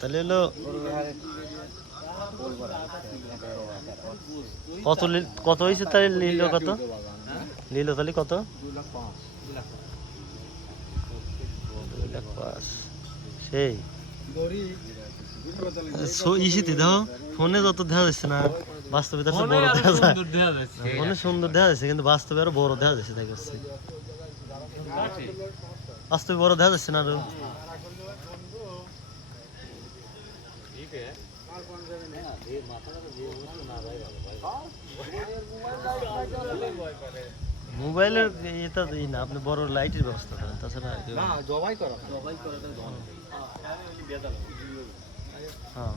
তাহলে হলো কত কত হয়েছে তাহলে নিল কত নিল তাহলে কত 2,05,000 সেই ইসিতে দেখো ফোনে যত দেখা যাচ্ছে না বাস্তবে তার বড় দেখা যায় ফোনে সুন্দর দেখা যাচ্ছে কিন্তু বাস্তবে আরো বড় দেখা যাচ্ছে তাই করছে বাস্তবে বড় দেখা যাচ্ছে না আরো মোবাইলের এটা না আপনি বড় লাইটের ব্যবস্থা করেন তাছাড়া জবাই করা হ্যাঁ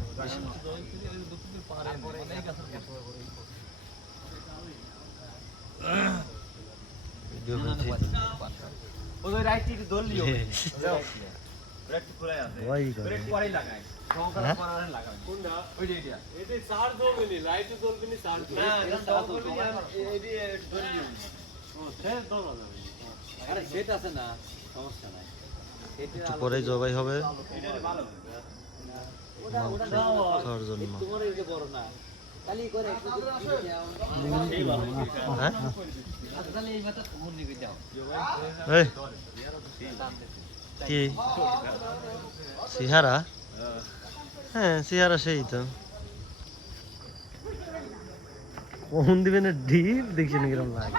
একটু পরে জবাই হবে খাওয়ার জন্য কি সিহারা হ্যাঁ সিহারা সেই তো কখন দিবেন ডিপ দেখছেন কিরকম লাগে